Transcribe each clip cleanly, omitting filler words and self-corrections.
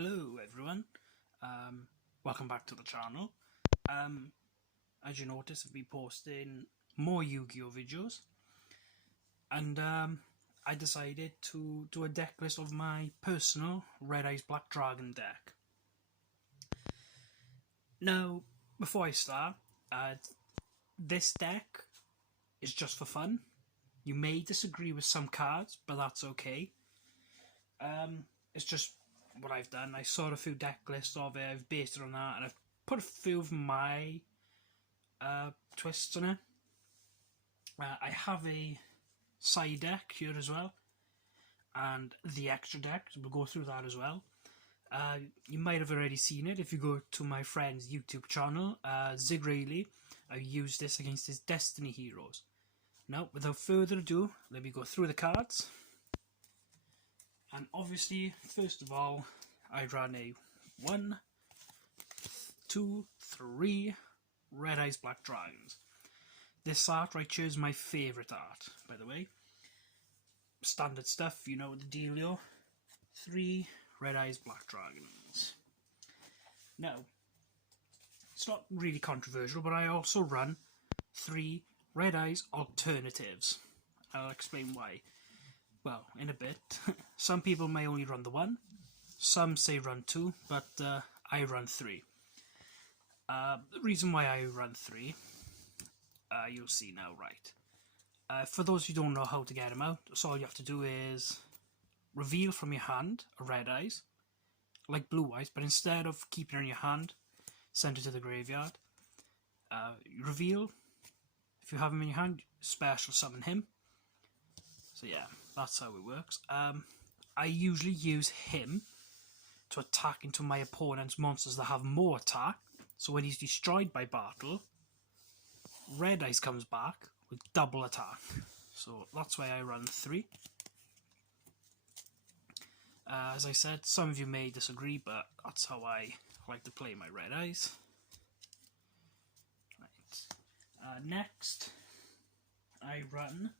Hello everyone, welcome back to the channel. As you notice, I've been posting more Yu-Gi-Oh videos, and I decided to do a deck list of my personal Red Eyes Black Dragon deck. Now, before I start, this deck is just for fun. You may disagree with some cards, but that's okay. It's just what I've done. I saw a few deck lists of it, I've based it on that, and I've put a few of my twists on it. I have a side deck here as well, and the extra deck, so we'll go through that as well. You might have already seen it if you go to my friend's YouTube channel, Zig Rayleigh. I used this against his Destiny heroes. Now, without further ado, let me go through the cards. And obviously, first of all, I ran a 1, 2, 3 Red Eyes Black Dragons. This art right here is my favourite art, by the way. Standard stuff, you know the dealio. 3 Red Eyes Black Dragons. Now, it's not really controversial, but I also run 3 Red Eyes Alternatives. I'll explain why. Well, in a bit. Some people may only run the 1, some say run 2, but I run 3. The reason why I run 3, you'll see now, right. For those who don't know how to get them out, so all you have to do is reveal from your hand a Red Eyes, like Blue Eyes, but instead of keeping it in your hand, send it to the graveyard. You reveal, if you have him in your hand, special summon him. So yeah, that's how it works. I usually use him to attack into my opponent's monsters that have more attack. So when he's destroyed by battle, Red Eyes comes back with double attack. So that's why I run 3. As I said, some of you may disagree, but that's how I like to play my Red Eyes. Right. Next, I run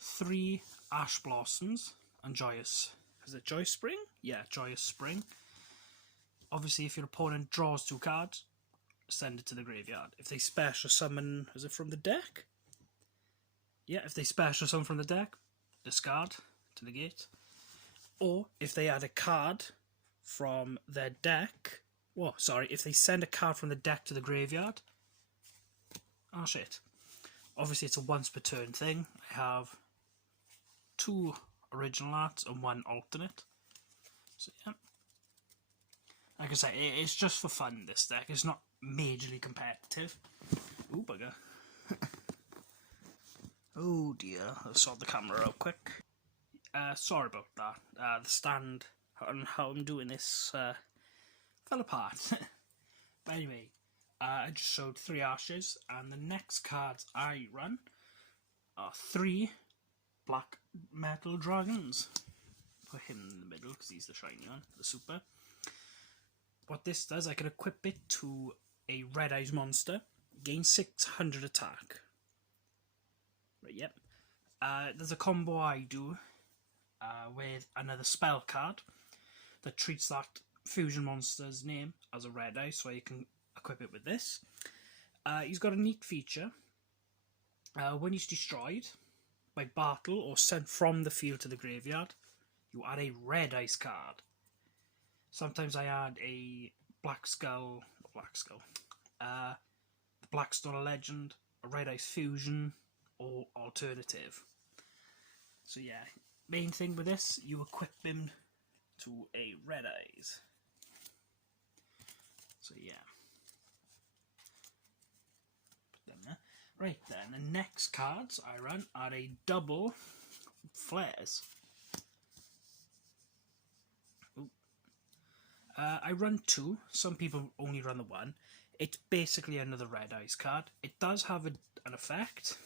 3 Ash Blossoms and Joyous. Is it Joyous Spring? Yeah, Joyous Spring. Obviously, if your opponent draws 2 cards, send it to the graveyard. If they special summon, is it from the deck? Yeah, if they special summon from the deck, discard to negate. Or if they add a card from their deck, if they send a card from the deck to the graveyard. Oh shit. Obviously, it's a once per turn thing. I have 2 original arts and 1 alternate. So yeah. Like I say, it's just for fun, this deck. It's not majorly competitive. Ooh, bugger. Oh dear, I'll sort the camera out quick. Sorry about that. The stand and how I'm doing this fell apart. But anyway, I just showed 3 Ashes, and the next cards I run are 3 Black Metal Dragons. Put him in the middle because he's the shiny one, the super. What this does, I can equip it to a Red Eyes monster, gain 600 attack. Right, yep. There's a combo I do with another spell card that treats that fusion monster's name as a Red Eye, so you can equip it with this. He's got a neat feature. When he's destroyed by battle or sent from the field to the graveyard, you add a Red Eyes card. Sometimes I add a the Blackstone Legend, a Red Eyes Fusion, or Alternative. So yeah, main thing with this, you equip him to a Red Eyes. So yeah. Put them there. Right then, the next cards I run are a double Flares. I run 2. Some people only run the 1. It's basically another Red Eyes card. It does have an effect,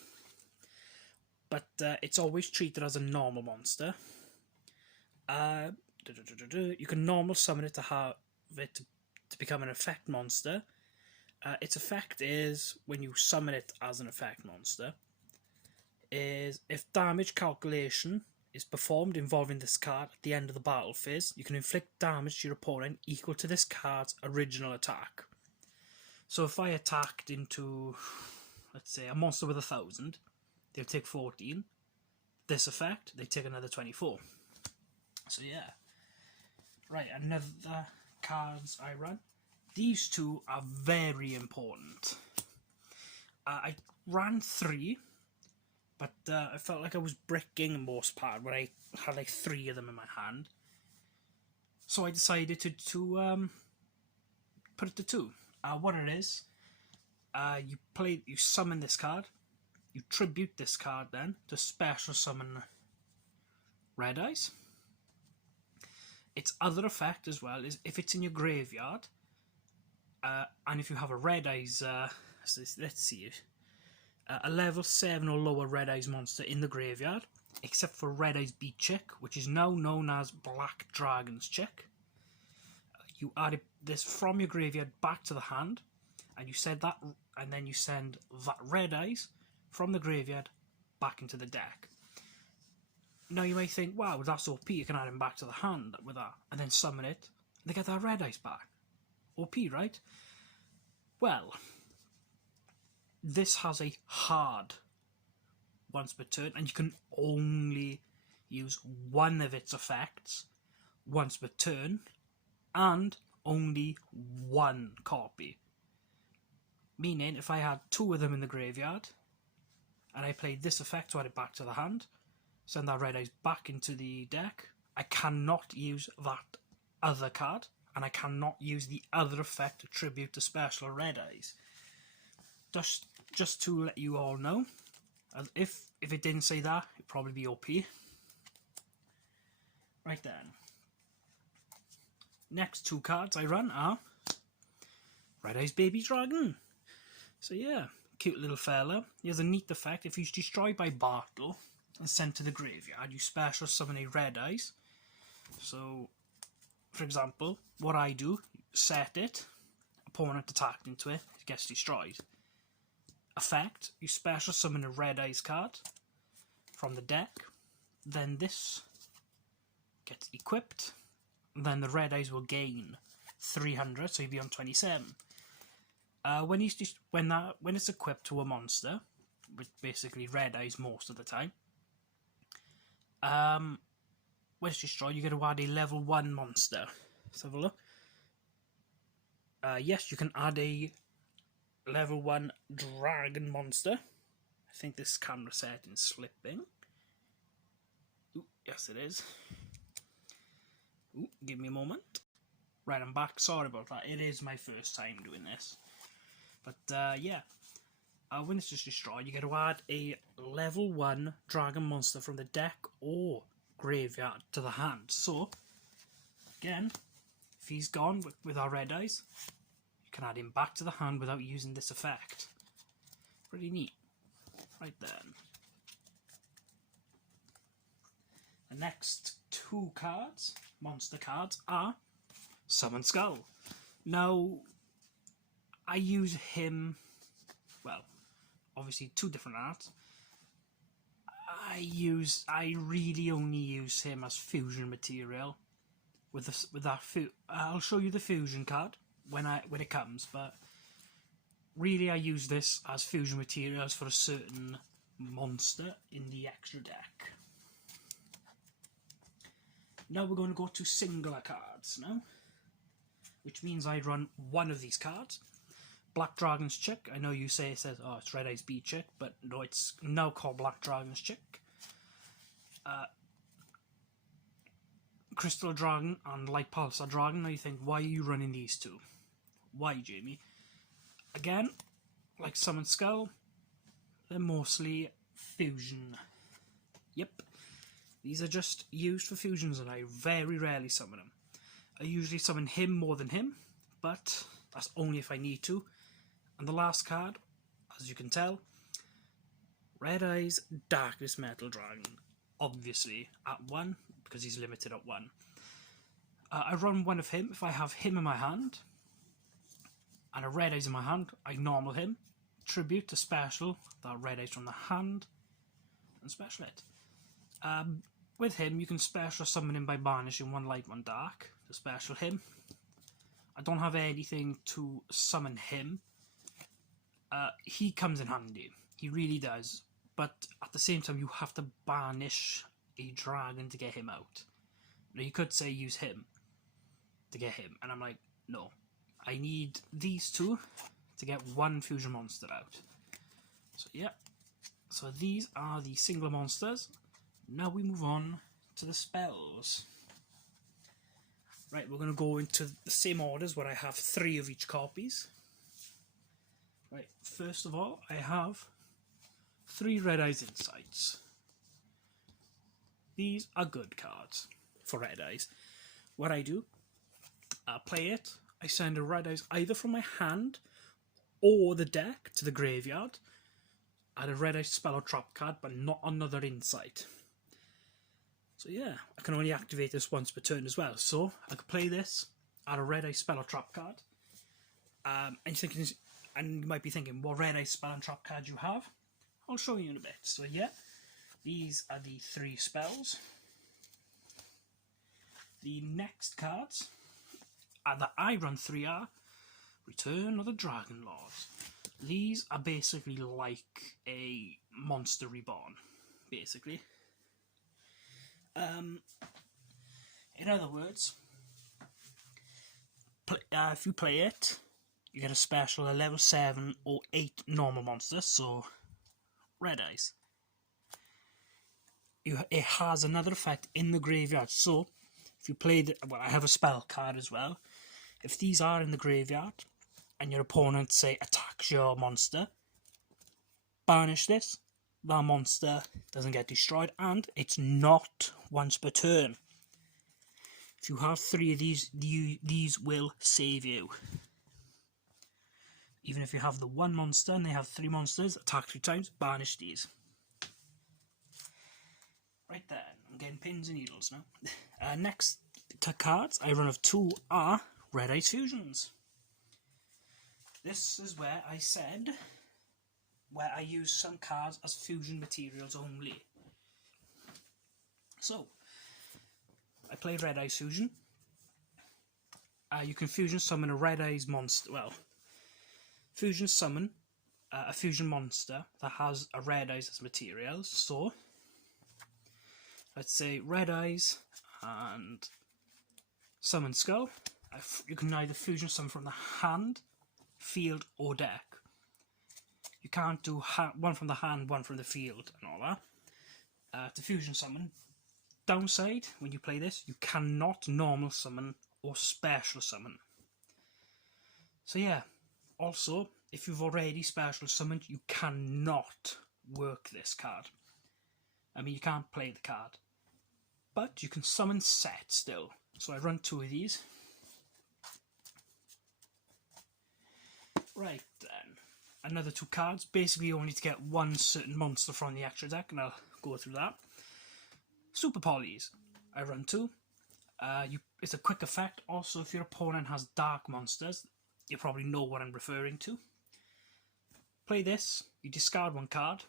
but it's always treated as a normal monster. You can normal summon it to have it to become an effect monster. Its effect is, when you summon it as an effect monster, is if damage calculation is performed involving this card at the end of the battle phase. You can inflict damage to your opponent equal to this card's original attack. So if I attacked into, let's say, a monster with 1,000, they'll take 14. This effect, they take another 24. So yeah. Right, another cards I run. These two are very important. I ran 3, but I felt like I was bricking most part when I had like 3 of them in my hand. So I decided to put it to 2. What it is, you summon this card, you tribute this card then to special summon Red Eyes. Its other effect as well is if it's in your graveyard, and if you have a Red Eyes, let's see, a level 7 or lower Red Eyes monster in the graveyard, except for Red Eyes Beat Chick, which is now known as Black Dragon's Chick. You add this from your graveyard back to the hand, and you send that, and then you send that Red Eyes from the graveyard back into the deck. Now you may think, wow, that's OP, you can add him back to the hand with that, and then summon it, and they get that Red Eyes back. OP, right? Well, this has a hard once per turn, and you can only use one of its effects once per turn, and only one copy. Meaning, if I had 2 of them in the graveyard, and I played this effect to add it back to the hand, send that Red Eyes back into the deck, I cannot use that other card, and I cannot use the other effect to tribute to special Red Eyes. Just to let you all know, if it didn't say that, it'd probably be OP. Right then. Next 2 cards I run are Red Eyes Baby Dragon. So yeah, cute little fella. He has a neat effect. If he's destroyed by battle and sent to the graveyard, you special summon a Red Eyes. So, for example, what I do, set it, opponent attacked into it, it gets destroyed. Effect, you special summon a Red Eyes card from the deck, then this gets equipped, then the Red Eyes will gain 300, so you'll be on 27. When it's equipped to a monster, with basically Red Eyes most of the time, when it's destroyed, you get to add a level 1 monster. Let's have a look. Yes, you can add a level 1 dragon monster. I think this camera setting's slipping. Ooh, yes it is. Ooh, give me a moment. Right, I'm back. Sorry about that. It is my first time doing this. But yeah, when it's just destroyed, you get to add a level 1 dragon monster from the deck or graveyard to the hand. So, again, if he's gone with our Red Eyes, you can add him back to the hand without using this effect. Pretty neat. Right then. The next 2 cards, monster cards, are Summon Skull. Now, I use him, well, obviously 2 different arts. I really only use him as fusion material. With that, I'll show you the fusion card when it comes, but really I use this as fusion materials for a certain monster in the extra deck. Now we're going to go to singular cards now, which means I run 1 of these cards. Black Dragon's Chick. I know you say it says, oh, it's Red Eyes Beat Chick, but no, it's now called Black Dragon's Chick. Crystal Dragon and Light Pulsar Dragon. Now you think, why are you running these 2? Why, Jamie? Again, like Summon Skull, they're mostly fusion. Yep. These are just used for fusions, and I very rarely summon them. I usually summon him more than him, but that's only if I need to. And the last card, as you can tell, Red Eyes Darkness Metal Dragon. Obviously at 1, because he's limited at 1. I run 1 of him. If I have him in my hand, and a Red Eyes in my hand, I normal him. Tribute to special that Red Eyes from the hand, and special it. with him, you can special summon him by banishing one light, one dark to special him. I don't have anything to summon him. He comes in handy. He really does. But at the same time, you have to banish a dragon to get him out. Now, you could say use him to get him. And I'm like, no. I need these two to get one fusion monster out. So, yeah. So these are the single monsters. Now we move on to the spells. Right, we're going to go into the same orders where I have 3 of each copies. Right, first of all, I have 3 Red Eyes Insights. These are good cards for Red Eyes. What I do, I play it, I send a Red Eyes either from my hand or the deck to the graveyard. Add a Red Eyes spell or trap card, but not another Insight. So yeah, I can only activate this once per turn as well. So I could play this, add a Red Eyes spell or trap card. And you might be thinking, what Red Eyes spell and trap card you have? I'll show you in a bit. So yeah, these are the 3 spells. The next cards that I run 3 are Return of the Dragon Lords. These are basically like a Monster Reborn, basically. In other words, if you play it, you get a special at level 7 or 8 normal monsters, so Red Eyes. It has another effect in the graveyard, so if you play I have a spell card as well. If these are in the graveyard and your opponent, say, attacks your monster, banish this. That monster doesn't get destroyed, and it's not once per turn. If you have 3 of these will save you. Even if you have the 1 monster and they have 3 monsters, attack 3 times, banish these. Right then, I'm getting pins and needles now. Next to cards I run of 2 are Red Eyes Fusions. This is where I said I use some cards as fusion materials only. So, I play Red Eyes Fusion. You can fusion summon a Red Eyes monster. Well, fusion summon a fusion monster that has a Red Eyes as materials. So, let's say Red Eyes and Summon Skull. You can either fusion summon from the hand, field, or deck. You can't do one from the hand, one from the field, and all that. To fusion summon, downside, when you play this, you cannot normal summon or special summon. So yeah, also, if you've already special summoned, you cannot work this card. I mean, you can't play the card. But you can summon set still. So I run 2 of these. Right then. Another 2 cards. Basically, you only need to get 1 certain monster from the extra deck, and I'll go through that. Super Polys. I run 2. It's a quick effect. Also, if your opponent has dark monsters, you probably know what I'm referring to. Play this. You discard 1 card.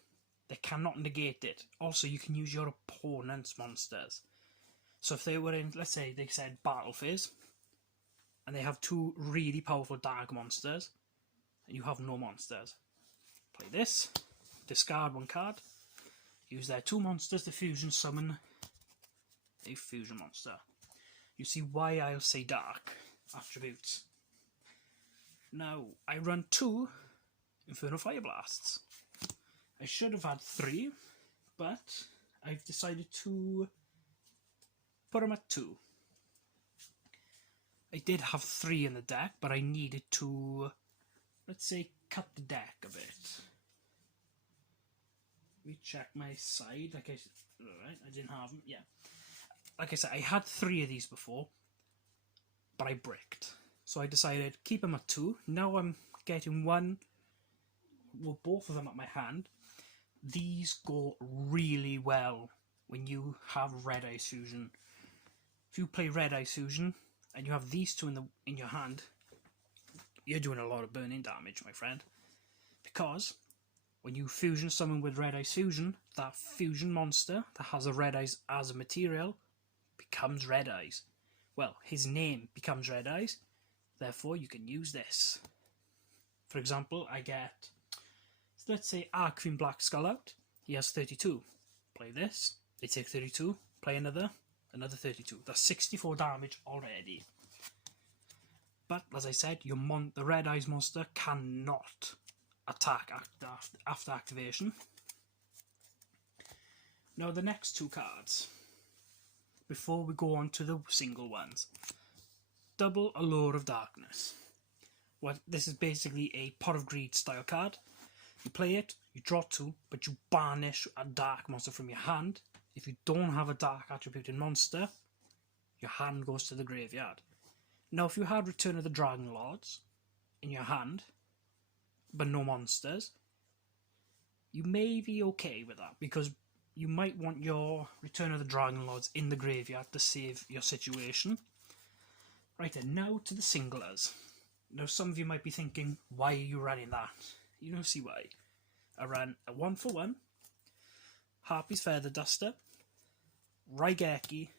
They cannot negate it. Also, you can use your opponent's monsters. So if they were in, let's say they said Battle Phase, and they have 2 really powerful dark monsters, and you have no monsters. Play this, discard 1 card, use their 2 monsters to fusion summon a fusion monster. You see why I'll say dark attributes. Now, I run 2 Infernal Fire Blasts. I should have had 3, but I've decided to put them at 2. I did have 3 in the deck, but I needed to, let's say, cut the deck a bit. Let me check my side. Alright, I didn't have them. Yeah. Like I said, I had 3 of these before, but I bricked. So I decided keep them at 2. Now I'm getting both of them at my hand. These go really well when you have Red Eyes Fusion. If you play Red Eyes Fusion and you have these 2 in your hand, you're doing a lot of burning damage, my friend. Because When you fusion summon with Red Eyes Fusion, that fusion monster that has a Red Eyes as a material becomes Red Eyes. Well, his name becomes Red Eyes, therefore you can use this. For example, I get, let's say, Arcfiend Black Skull out. He has 32. Play this, they take 32, play another 32. That's 64 damage already. But, as I said, the Red Eyes monster cannot attack after activation. Now the next two cards, before we go on to the single ones. Double Allure of Darkness. This is basically a Pot of Greed style card. You play it, you draw 2, but you banish a dark monster from your hand. If you don't have a dark attributed monster, your hand goes to the graveyard. Now if you had Return of the Dragon Lords in your hand, but no monsters, you may be okay with that, because you might want your Return of the Dragon Lords in the graveyard to save your situation. Right then, now to the singlers. Now some of you might be thinking, why are you running that? You don't see why. I ran a 1-for-1, Harpy's Feather Duster, Raigeki,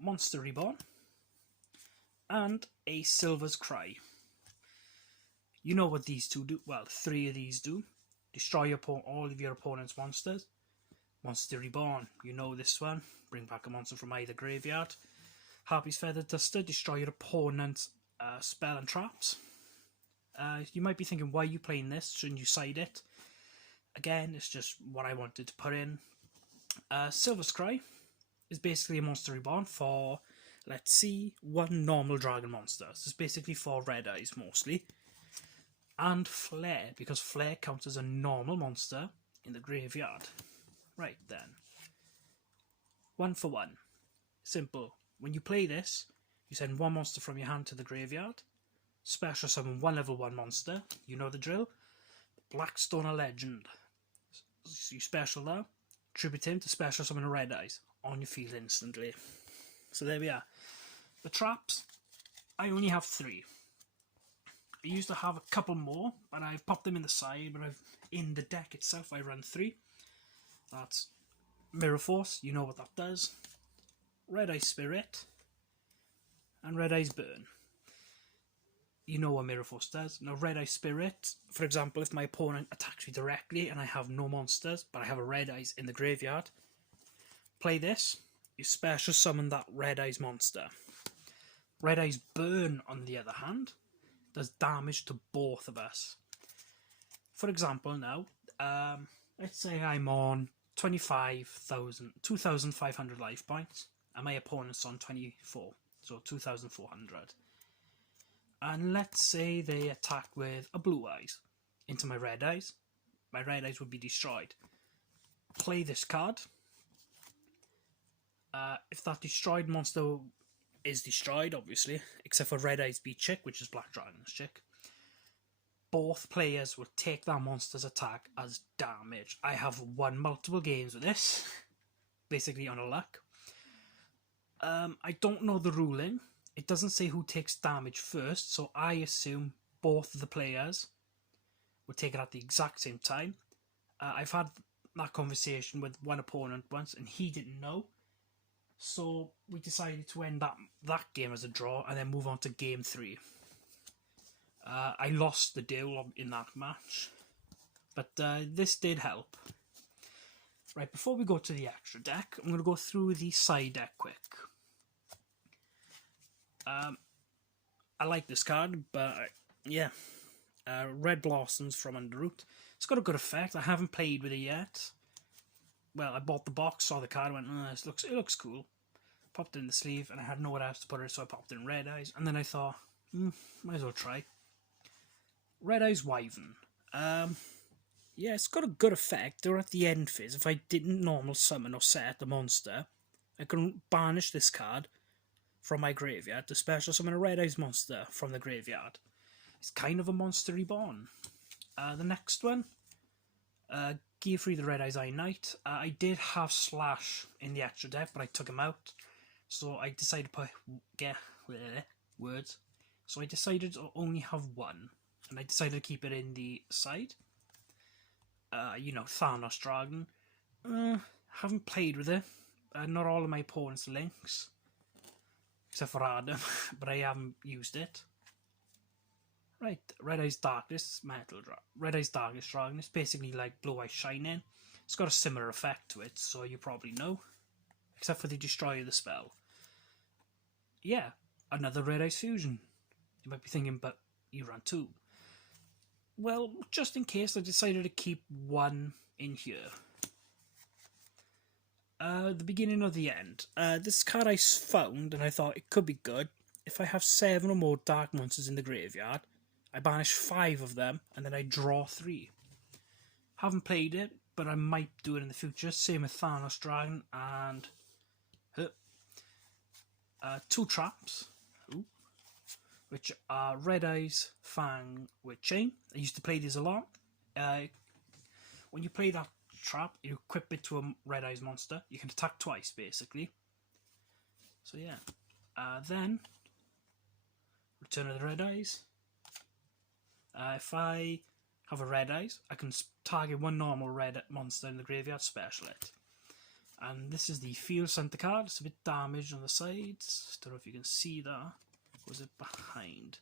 Monster Reborn, and a Silver's Cry. You know what these two do. Well, 3 of these do. Destroy all of your opponent's monsters. Monster Reborn, you know this one. Bring back a monster from either graveyard. Harpy's Feather Duster, destroy your opponent's spell and traps. You might be thinking, why are you playing this? Shouldn't you side it? Again, it's just what I wanted to put in. Silver's Cry is basically a Monster Reborn for, let's see, 1 normal dragon monster. So it's basically for Red Eyes mostly. And Flare, because Flare counts as a normal monster in the graveyard. Right then. 1-for-1. Simple. When you play this, you send 1 monster from your hand to the graveyard. Special summon 1 level 1 monster. You know the drill. Blackstone Legend. You special that. Tribute him to special summon Red Eyes on your field instantly. So there we are. The traps, I only have 3. I used to have a couple more, but I've popped them in the side, but in the deck itself I run 3. That's Mirror Force, you know what that does. Red Eye Spirit, and Red Eyes Burn. You know what Mirror Force does. Now Red Eye Spirit, for example, if my opponent attacks me directly and I have no monsters, but I have a Red Eyes in the graveyard, play this, you special summon that Red Eyes monster. Red Eyes Burn, on the other hand, does damage to both of us. For example now, let's say I'm on 2,500 life points, and my opponent's on 24, so 2,400. And let's say they attack with a Blue Eyes into my Red Eyes. My Red Eyes would be destroyed. Play this card. If that destroyed monster is destroyed, obviously, except for Red Eyes B-Chick, which is Black Dragon's chick, both players will take that monster's attack as damage. I have won multiple games with this, basically on a luck. I don't know the ruling. It doesn't say who takes damage first, so I assume both of the players will take it at the exact same time. I've had that conversation with one opponent once, and he didn't know. So we decided to end that game as a draw and then move on to game 3. I lost the duel in that match, but this did help. Right, before we go to the extra deck, I'm going to go through the side deck quick. I like this card, but yeah. Red Blossoms from Underroot. It's got a good effect. I haven't played with it yet. Well, I bought the box, saw the card, went, it looks cool. Popped it in the sleeve, and I had nowhere else to put it, so I popped it in Red Eyes. And then I thought, might as well try. Red Eyes Wyvern. Yeah, it's got a good effect. They're at the end phase. If I didn't normal summon or set the monster, I can banish this card from my graveyard to special summon a Red Eyes monster from the graveyard. It's kind of a Monster Reborn. The next one, Gearfree the Red Eyes Iron Knight. I did have Slash in the extra deck, but I took him out. So I decided to So I decided to only have one, and I decided to keep it in the side. you know, Thanos Dragon. Haven't played with it. Not all of my opponents' links, except for Adam, but I haven't used it. Right, Red Eyes Darkness Red Eyes Darkness Dragon. It's basically like Blue Eyes Shining. It's got a similar effect to it, so you probably know, except for the Destroyer the spell. Yeah, another Red Eyes Fusion. You might be thinking, but you run two. Well, just in case, I decided to keep one in here. The beginning of the end. This card I found, and I thought it could be good. If I have 7 or more dark monsters in the graveyard, I banish 5 of them, and then I draw 3. Haven't played it, but I might do it in the future. Same with Thanos Dragon and 2 traps, which are Red Eyes Fang with Chain. I used to play these a lot. When you play that trap, you equip it to a Red Eyes monster. You can attack twice, basically. So yeah. Then, Return of the Red Eyes. If I have a Red Eyes, I can target one normal red monster in the graveyard, special it. And this is the Field Center card. It's a bit damaged on the sides. Don't know if you can see that. Or was it behind?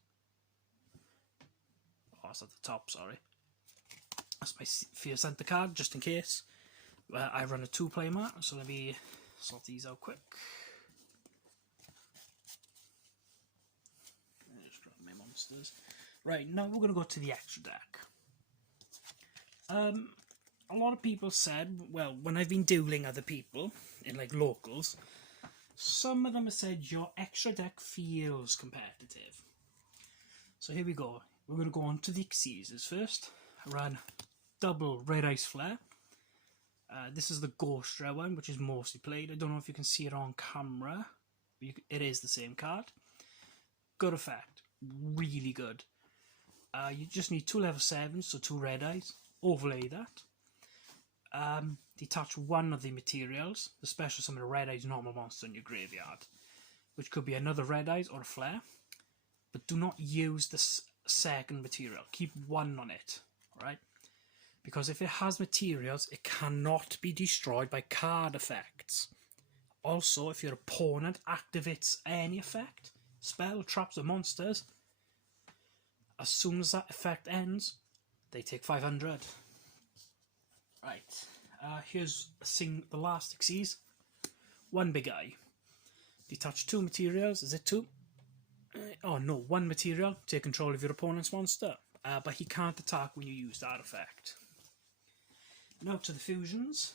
Oh, it's at the top, sorry. That's my Field Center card, just in case. I run a 2-player mat, so let me sort these out quick. Just grab my monsters. Right, now we're going to go to the extra deck. A lot of people said, well, when I've been dueling other people, in like locals, some of them have said your extra deck feels competitive. So here we go. We're going to go on to the Xyzs first. I ran double Red Eyes Flare. This is the Ghost Rare one, which is mostly played. I don't know if you can see it on camera. But it is the same card. Good effect. Really good. You just need 2 level 7s, so 2 Red Eyes. Overlay that. Detach one of the materials. The special summon a Red Eyes normal monster in your graveyard, which could be another Red Eyes or a Flare. But do not use the second material. Keep one on it. Alright? Because if it has materials, it cannot be destroyed by card effects. Also, if your opponent activates any effect, spell, traps, or monsters, as soon as that effect ends, they take 500. Right, here's the last Xyz. One big eye. Detach 2 materials. Is it 2? Oh no, 1 material. Take control of your opponent's monster. But he can't attack when you use that effect. Now to the fusions.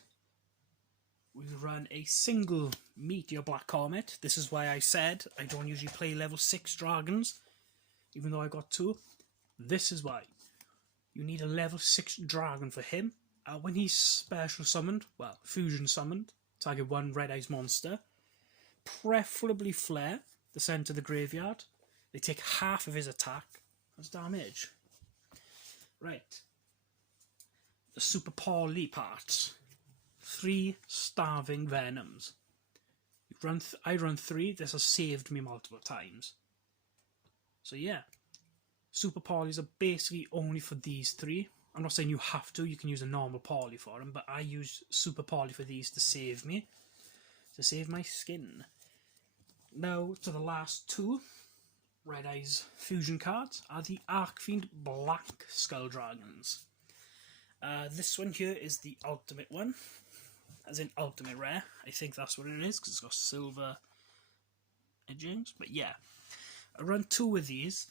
We run a single Meteor Black Comet. This is why I said I don't usually play level 6 dragons, even though I got 2. This is why. You need a level 6 dragon for him. When he's special summoned, well, fusion summoned, target 1 Red Eyes monster, preferably Flare, the center of the graveyard. They take half of his attack as damage. Right. The Super Poly parts. 3 Starving Venoms. I run 3. This has saved me multiple times. So yeah. Super Polys are basically only for these 3. I'm not saying you have to. You can use a normal Poly for them. But I use Super Poly for these to save me. To save my skin. Now to the last 2 Red Eyes fusion cards are the Archfiend Black Skull Dragons. This one here is the ultimate one, as in ultimate rare. I think that's what it is because it's got silver edgings. But yeah, I run 2 of these.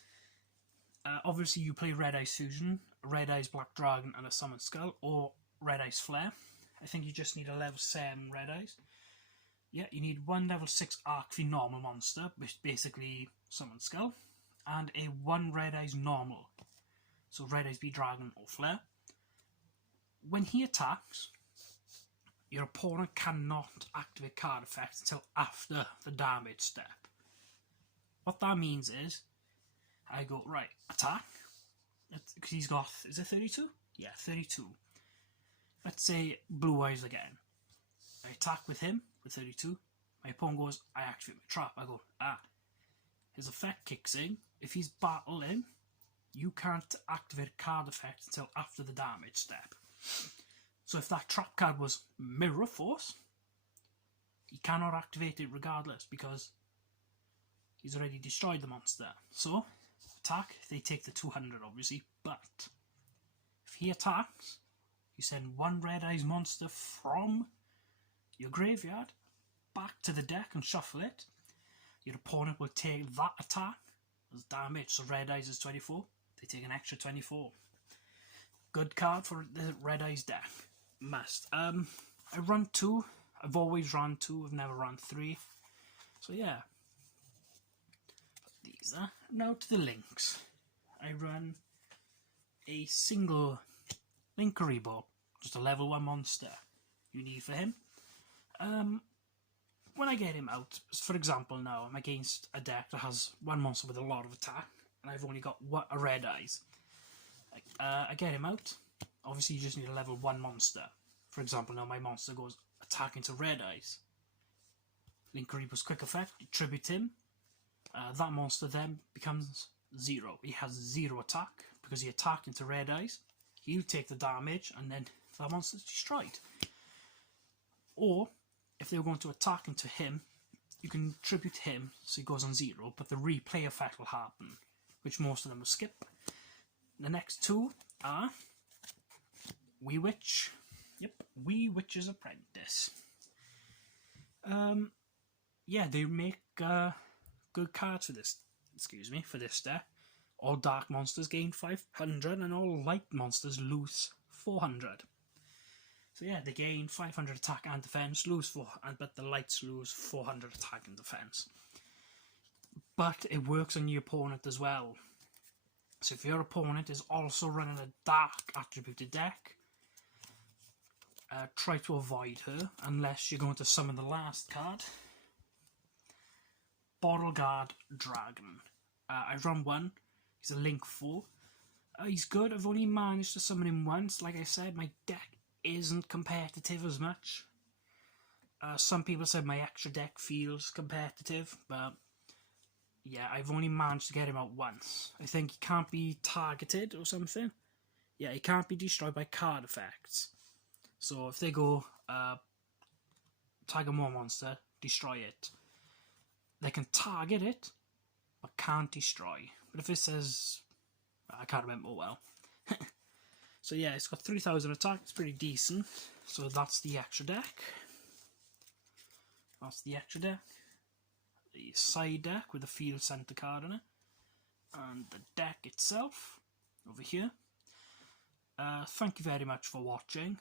Obviously, you play Red Eyes Fusion, Red Eyes Black Dragon, and a Summoned Skull, or Red Eyes Flare. I think you just need a level 7 Red Eyes. Yeah, you need 1 level 6 Archfiend normal monster, which basically Summoned Skull, and a 1 Red Eyes normal. So Red Eyes be Dragon or Flare. When he attacks, your opponent cannot activate card effects until after the damage step. What that means is, I go, right, attack, because he's got, is it 32? Yeah, 32. Let's say Blue Eyes again. I attack with him, with 32. My opponent goes, I activate my trap. I go, his effect kicks in. If he's battling, you can't activate a card effect until after the damage step. So if that trap card was Mirror Force, he cannot activate it regardless because he's already destroyed the monster. So, attack, they take the 200 obviously, but if he attacks, you send one Red Eyes monster from your graveyard back to the deck and shuffle it. Your opponent will take that attack as damage, so Red Eyes is 24, they take an extra 24. Good card for the Red Eyes deck. Must. I run 2. I've always run 2. I've never run 3. So yeah. These are now to the links. I run a single Linkuriboh, just a level 1 monster you need for him. When I get him out, for example now, I'm against a deck that has one monster with a lot of attack, and I've only got a Red Eyes. I get him out. Obviously, you just need a level 1 monster. For example, now my monster goes attacking to Red Eyes. Linkuriboh's quick effect, you tribute him. That monster then becomes 0. He has 0 attack because he attacked into Red Eyes. He'll take the damage, and then that monster's destroyed. Or, if they were going to attack into him, you can tribute him so he goes on 0, but the replay effect will happen, which most of them will skip. The next 2 are Wee Witch. Yep, Wee Witch's Apprentice. Yeah, they make good cards for this. For this deck. All dark monsters gain 500, and all light monsters lose 400. So yeah, they gain 500 attack and defense, but the lights lose 400 attack and defense. But it works on your opponent as well. So if your opponent is also running a dark attributed deck, try to avoid her unless you're going to summon the last card. Bottleguard Dragon. I run 1. He's a Link 4. He's good. I've only managed to summon him once. Like I said, my deck isn't competitive as much. Some people said my extra deck feels competitive, but yeah, I've only managed to get him out once. I think he can't be targeted or something. Yeah, he can't be destroyed by card effects. So if they go Tiger Maw monster, destroy it. They can target it, but can't destroy. But if it says, I can't remember well. So yeah, it's got 3000 attack, it's pretty decent. So that's the extra deck. The side deck with the field center card on it. And the deck itself, over here. Thank you very much for watching.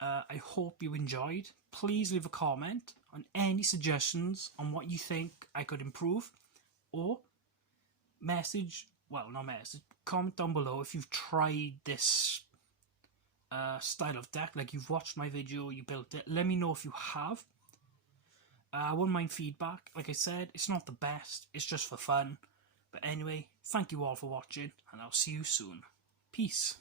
I hope you enjoyed. Please leave a comment on any suggestions on what you think I could improve, or comment down below if you've tried this style of deck, like you've watched my video, you built it. Let me know if you have. I wouldn't mind feedback. Like I said, it's not the best, it's just for fun. But anyway, thank you all for watching, and I'll see you soon. Peace.